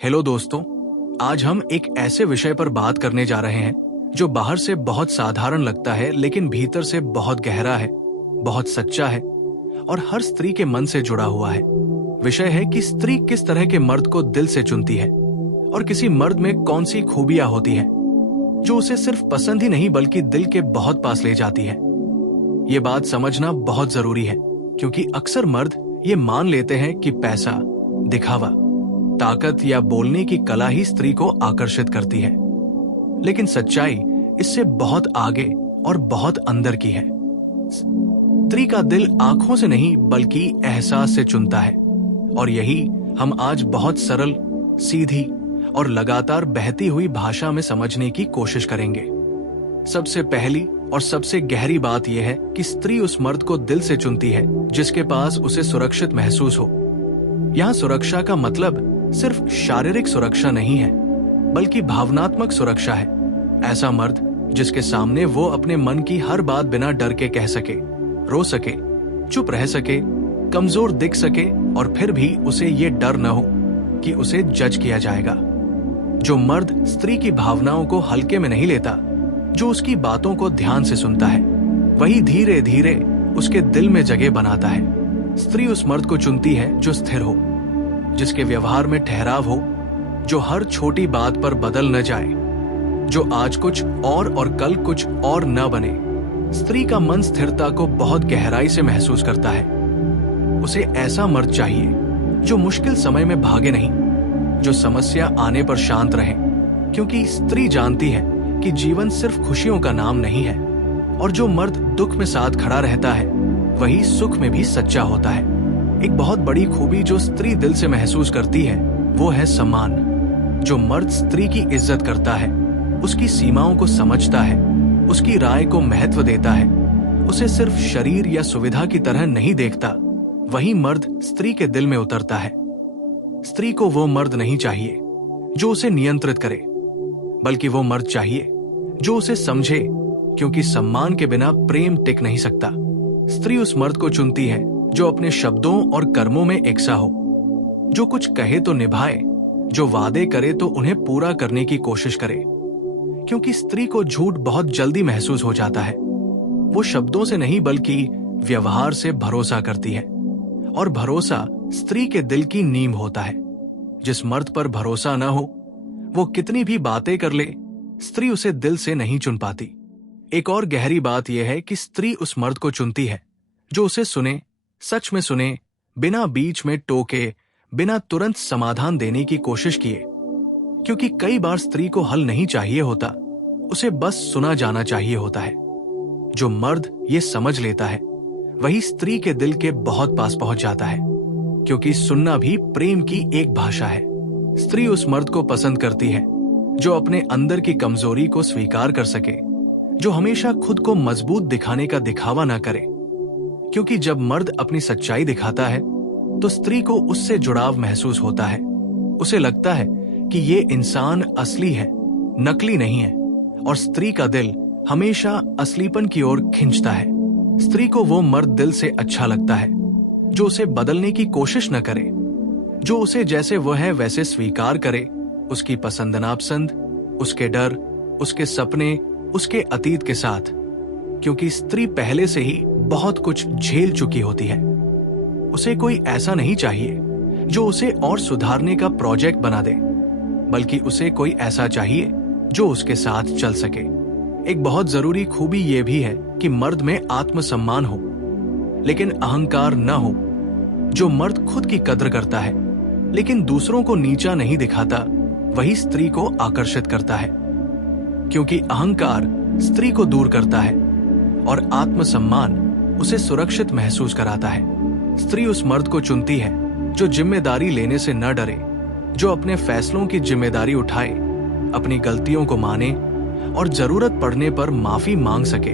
Hello दोस्तों, आज हम एक ऐसे विषय पर बात करने जा रहे हैं जो बाहर से बहुत साधारण लगता है लेकिन भीतर से बहुत गहरा है, बहुत सच्चा है और हर स्त्री के मन से जुड़ा हुआ है। विषय है कि स्त्री किस तरह के मर्द को दिल से चुनती है और किसी मर्द में कौन सी खूबियां होती हैं जो उसे सिर्फ पसंद ही नहीं बल्कि दिल के बहुत पास ले जाती है। ये बात समझना बहुत जरूरी है क्योंकि अक्सर मर्द ये मान लेते हैं कि पैसा, दिखावा, ताकत या बोलने की कला ही स्त्री को आकर्षित करती है, लेकिन सच्चाई इससे बहुत आगे और बहुत अंदर की है। स्त्री का दिल आंखों से नहीं बल्कि एहसास से चुनता है और यही हम आज बहुत सरल, सीधी और लगातार बहती हुई भाषा में समझने की कोशिश करेंगे। सबसे पहली और सबसे गहरी बात यह है कि स्त्री उस मर्द को दिल से चुनती है जिसके पास उसे सुरक्षित महसूस हो। यहाँ सुरक्षा का मतलब सिर्फ शारीरिक सुरक्षा नहीं है बल्कि भावनात्मक सुरक्षा है। ऐसा मर्द जिसके सामने वो अपने मन की हर बात बिना डर के कह सके, रो सके, चुप रह सके, कमजोर दिख सके और फिर भी उसे ये डर न हो कि उसे जज किया जाएगा। जो मर्द स्त्री की भावनाओं को हल्के में नहीं लेता, जो उसकी बातों को ध्यान से सुनता है, वही धीरे धीरे उसके दिल में जगह बनाता है। स्त्री उस मर्द को चुनती है जो स्थिर हो, जिसके व्यवहार में ठहराव हो, जो हर छोटी बात पर बदल न जाए, जो आज कुछ और कल कुछ और न बने। स्त्री का मन स्थिरता को बहुत गहराई से महसूस करता है। उसे ऐसा मर्द चाहिए जो मुश्किल समय में भागे नहीं, जो समस्या आने पर शांत रहे, क्योंकि स्त्री जानती है कि जीवन सिर्फ खुशियों का नाम नहीं है और जो मर्द दुख में साथ खड़ा रहता है वही सुख में भी सच्चा होता है। एक बहुत बड़ी खूबी जो स्त्री दिल से महसूस करती है वो है सम्मान। जो मर्द स्त्री की इज्जत करता है, उसकी सीमाओं को समझता है, उसकी राय को महत्व देता है, उसे सिर्फ शरीर या सुविधा की तरह नहीं देखता, वही मर्द स्त्री के दिल में उतरता है। स्त्री को वो मर्द नहीं चाहिए जो उसे नियंत्रित करे, बल्कि वो मर्द चाहिए जो उसे समझे, क्योंकि सम्मान के बिना प्रेम टिक नहीं सकता। स्त्री उस मर्द को चुनती है जो अपने शब्दों और कर्मों में एकसा हो, जो कुछ कहे तो निभाए, जो वादे करे तो उन्हें पूरा करने की कोशिश करे, क्योंकि स्त्री को झूठ बहुत जल्दी महसूस हो जाता है। वो शब्दों से नहीं बल्कि व्यवहार से भरोसा करती है और भरोसा स्त्री के दिल की नींव होता है। जिस मर्द पर भरोसा न हो, वो कितनी भी बातें कर ले, स्त्री उसे दिल से नहीं चुन पाती। एक और गहरी बात यह है कि स्त्री उस मर्द को चुनती है जो उसे सुने, सच में सुने, बिना बीच में टोके, बिना तुरंत समाधान देने की कोशिश किए, क्योंकि कई बार स्त्री को हल नहीं चाहिए होता, उसे बस सुना जाना चाहिए होता है। जो मर्द ये समझ लेता है वही स्त्री के दिल के बहुत पास पहुंच जाता है, क्योंकि सुनना भी प्रेम की एक भाषा है। स्त्री उस मर्द को पसंद करती है जो अपने अंदर की कमजोरी को स्वीकार कर सके, जो हमेशा खुद को मजबूत दिखाने का दिखावा ना करे, क्योंकि जब मर्द अपनी सच्चाई दिखाता है तो स्त्री को उससे जुड़ाव महसूस होता है। उसे लगता है कि ये इंसान असली है, नकली नहीं है, और स्त्री का दिल हमेशा असलीपन की ओर खींचता है। स्त्री को वो मर्द दिल से अच्छा लगता है जो उसे बदलने की कोशिश न करे, जो उसे जैसे वह है वैसे स्वीकार करे, उसकी पसंद नापसंद, उसके डर, उसके सपने, उसके अतीत के साथ, क्योंकि स्त्री पहले से ही बहुत कुछ झेल चुकी होती है। उसे कोई ऐसा नहीं चाहिए जो उसे और सुधारने का प्रोजेक्ट बना दे, बल्कि उसे कोई ऐसा चाहिए जो उसके साथ चल सके। एक बहुत जरूरी खूबी यह भी है कि मर्द में आत्मसम्मान हो, लेकिन अहंकार न हो। जो मर्द खुद की कद्र करता है लेकिन दूसरों को नीचा नहीं दिखाता, वही स्त्री को आकर्षित करता है, क्योंकि अहंकार स्त्री को दूर करता है और आत्मसम्मान उसे सुरक्षित महसूस कराता है। स्त्री उस मर्द को चुनती है जो जिम्मेदारी लेने से न डरे, जो अपने फैसलों की जिम्मेदारी उठाए, अपनी गलतियों को माने और जरूरत पड़ने पर माफी मांग सके,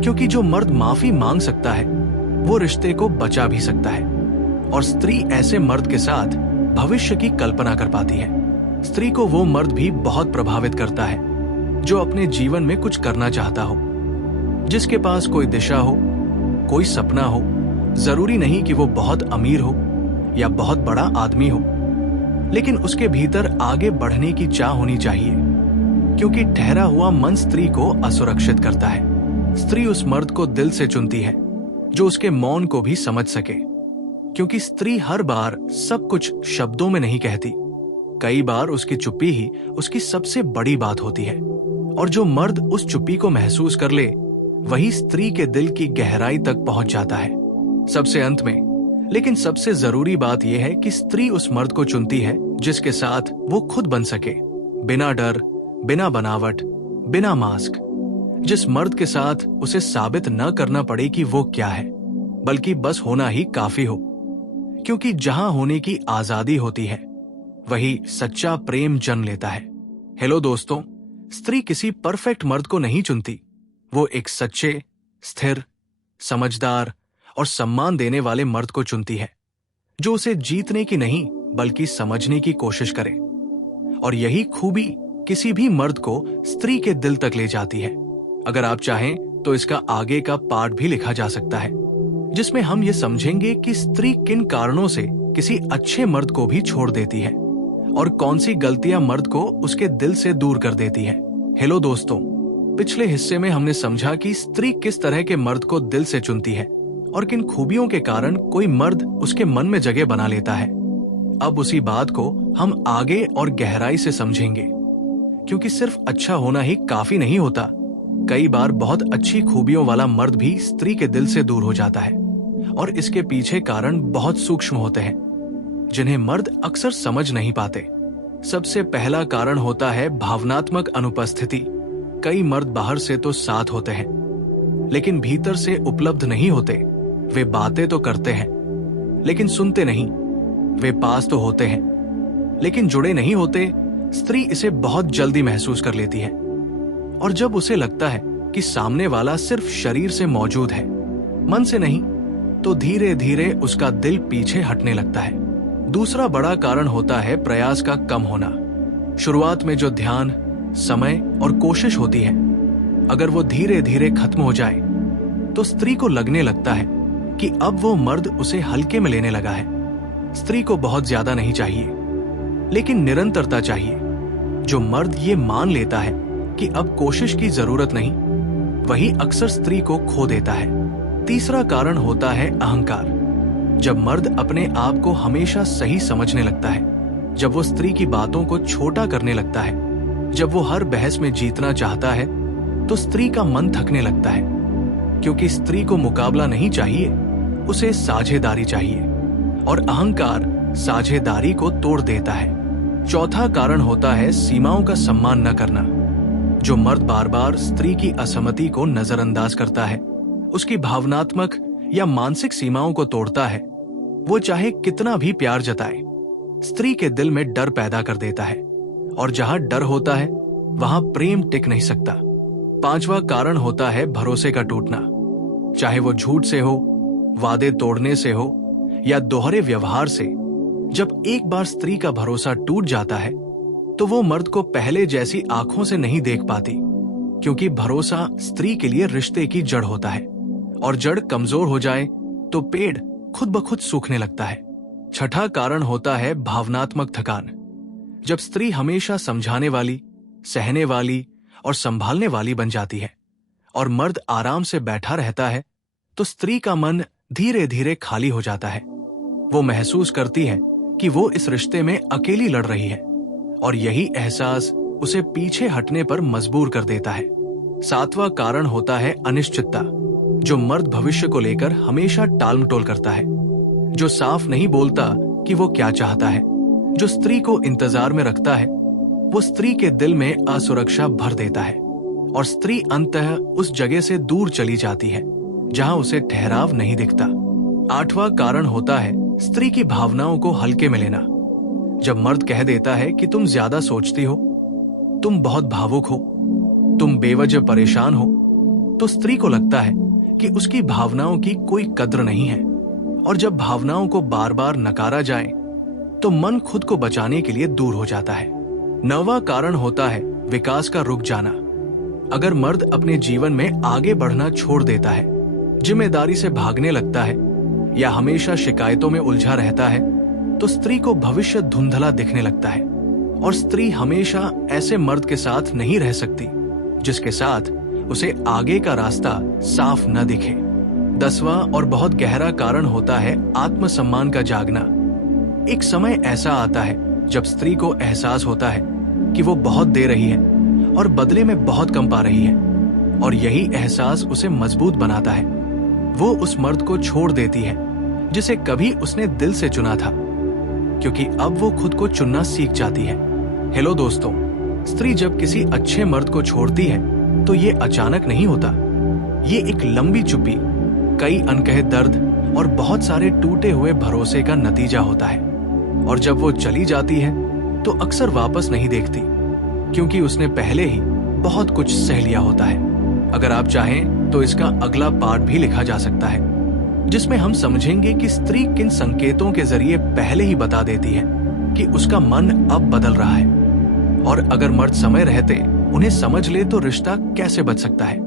क्योंकि जो मर्द माफी मांग सकता है वो रिश्ते को बचा भी सकता है और स्त्री ऐसे मर्द के साथ भविष्य की कल्पना कर पाती है। स्त्री को वो मर्द भी बहुत प्रभावित करता है जो अपने जीवन में कुछ करना चाहता हो, जिसके पास कोई दिशा हो, कोई सपना हो। जरूरी नहीं कि वो बहुत अमीर हो या बहुत बड़ा आदमी हो, लेकिन उसके भीतर आगे बढ़ने की चाह होनी चाहिए, क्योंकि ठहरा हुआ मन स्त्री को असुरक्षित करता है। स्त्री उस मर्द को दिल से चुनती है जो उसके मौन को भी समझ सके, क्योंकि स्त्री हर बार सब कुछ शब्दों में नहीं कहती। कई बार उसकी चुप्पी ही उसकी सबसे बड़ी बात होती है, और जो मर्द उस चुप्पी को महसूस कर ले वही स्त्री के दिल की गहराई तक पहुंच जाता है। सबसे अंत में लेकिन सबसे जरूरी बात यह है कि स्त्री उस मर्द को चुनती है जिसके साथ वो खुद बन सके, बिना डर, बिना बनावट, बिना मास्क। जिस मर्द के साथ उसे साबित न करना पड़े कि वो क्या है, बल्कि बस होना ही काफी हो, क्योंकि जहां होने की आजादी होती है वही सच्चा प्रेम जन्म लेता है। हेलो दोस्तों, स्त्री किसी परफेक्ट मर्द को नहीं चुनती, वो एक सच्चे, स्थिर, समझदार और सम्मान देने वाले मर्द को चुनती है, जो उसे जीतने की नहीं बल्कि समझने की कोशिश करे। और यही खूबी किसी भी मर्द को स्त्री के दिल तक ले जाती है। अगर आप चाहें तो इसका आगे का पार्ट भी लिखा जा सकता है, जिसमें हम ये समझेंगे कि स्त्री किन कारणों से किसी अच्छे मर्द को भी छोड़ देती है और कौन सी गलतियां मर्द को उसके दिल से दूर कर देती है। हेलो दोस्तों, पिछले हिस्से में हमने समझा कि स्त्री किस तरह के मर्द को दिल से चुनती है और किन खूबियों के कारण कोई मर्द उसके मन में जगह बना लेता है। अब उसी बात को हम आगे और गहराई से समझेंगे, क्योंकि सिर्फ अच्छा होना ही काफी नहीं होता। कई बार बहुत अच्छी खूबियों वाला मर्द भी स्त्री के दिल से दूर हो जाता है, और इसके पीछे कारण बहुत सूक्ष्म होते हैं, जिन्हें मर्द अक्सर समझ नहीं पाते। सबसे पहला कारण होता है भावनात्मक अनुपस्थिति। कई मर्द बाहर से तो साथ होते हैं, लेकिन भीतर से उपलब्ध नहीं होते। वे बातें तो करते हैं, लेकिन सुनते नहीं। वे पास तो होते हैं, लेकिन जुड़े नहीं होते। स्त्री इसे बहुत जल्दी महसूस कर लेती है, और जब उसे लगता है कि सामने वाला सिर्फ शरीर से मौजूद है, मन से नहीं, तो धीरे धीरे उसका दिल पीछे हटने लगता है। दूसरा बड़ा कारण होता है प्रयास का कम होना। शुरुआत में जो ध्यान, समय और कोशिश होती है, अगर वो धीरे धीरे खत्म हो जाए तो स्त्री को लगने लगता है कि अब वो मर्द उसे हल्के में लेने लगा है। स्त्री को बहुत ज्यादा नहीं चाहिए, लेकिन निरंतरता चाहिए। जो मर्द ये मान लेता है कि अब कोशिश की जरूरत नहीं, वही अक्सर स्त्री को खो देता है। तीसरा कारण होता है अहंकार। जब मर्द अपने आप को हमेशा सही समझने लगता है, जब वो स्त्री की बातों को छोटा करने लगता है, जब वो हर बहस में जीतना चाहता है, तो स्त्री का मन थकने लगता है, क्योंकि स्त्री को मुकाबला नहीं चाहिए, उसे साझेदारी चाहिए, और अहंकार साझेदारी को तोड़ देता है। चौथा कारण होता है सीमाओं का सम्मान न करना। जो मर्द बार बार स्त्री की असहमति को नजरअंदाज करता है, उसकी भावनात्मक या मानसिक सीमाओं को तोड़ता है, वो चाहे कितना भी प्यार जताए, स्त्री के दिल में डर पैदा कर देता है, और जहां डर होता है वहां प्रेम टिक नहीं सकता। पांचवा कारण होता है भरोसे का टूटना। चाहे वो झूठ से हो, वादे तोड़ने से हो, या दोहरे व्यवहार से। जब एक बार स्त्री का भरोसा टूट जाता है तो वो मर्द को पहले जैसी आंखों से नहीं देख पाती, क्योंकि भरोसा स्त्री के लिए रिश्ते की जड़ होता है, और जड़ कमजोर हो जाए तो पेड़ खुद ब खुद सूखने लगता है। छठा कारण होता है भावनात्मक थकान। जब स्त्री हमेशा समझाने वाली, सहने वाली और संभालने वाली बन जाती है, और मर्द आराम से बैठा रहता है, तो स्त्री का मन धीरे धीरे खाली हो जाता है। वो महसूस करती है कि वो इस रिश्ते में अकेली लड़ रही है, और यही एहसास उसे पीछे हटने पर मजबूर कर देता है। सातवां कारण होता है अनिश्चितता। जो मर्द भविष्य को लेकर हमेशा टालमटोल करता है, जो साफ नहीं बोलता कि वो क्या चाहता है, जो स्त्री को इंतजार में रखता है, वो स्त्री के दिल में असुरक्षा भर देता है, और स्त्री अंततः उस जगह से दूर चली जाती है जहां उसे ठहराव नहीं दिखता। आठवां कारण होता है स्त्री की भावनाओं को हल्के में लेना। जब मर्द कह देता है कि तुम ज्यादा सोचती हो, तुम बहुत भावुक हो, तुम बेवजह परेशान हो, तो स्त्री को लगता है कि उसकी भावनाओं की कोई कद्र नहीं है। और जब भावनाओं को बार बार नकारा जाए तो मन खुद को बचाने के लिए दूर हो जाता है। नौवां कारण होता है विकास का रुक जाना। अगर मर्द अपने जीवन में आगे बढ़ना छोड़ देता है, जिम्मेदारी से भागने लगता है, या हमेशा शिकायतों में उलझा रहता है, तो स्त्री को भविष्य धुंधला दिखने लगता है और स्त्री हमेशा ऐसे मर्द के साथ नहीं रह सकती जिसके साथ उसे आगे का रास्ता साफ न दिखे। 10वां और बहुत गहरा कारण होता है आत्मसम्मान का जागना। एक समय ऐसा आता है जब स्त्री को एहसास होता है कि वो बहुत दे रही है और बदले में बहुत कम पा रही है, और यही एहसास उसे मजबूत बनाता है। वो उस मर्द को छोड़ देती है जिसे कभी उसने दिल से चुना था, क्योंकि अब वो खुद को चुनना सीख जाती है। हेलो दोस्तों, स्त्री जब किसी अच्छे मर्द को छोड़ती है तो ये अचानक नहीं होता। ये एक लंबी चुप्पी, कई अनकहे दर्द और बहुत सारे टूटे हुए भरोसे का नतीजा होता है। और जब वो चली जाती है तो अक्सर वापस नहीं देखती, क्योंकि उसने पहले ही बहुत कुछ सह लिया होता है। अगर आप चाहें तो इसका अगला पार्ट भी लिखा जा सकता है, जिसमें हम समझेंगे कि स्त्री किन संकेतों के जरिए पहले ही बता देती है कि उसका मन अब बदल रहा है, और अगर मर्द समय रहते उन्हें समझ ले तो रिश्ता कैसे बच सकता है।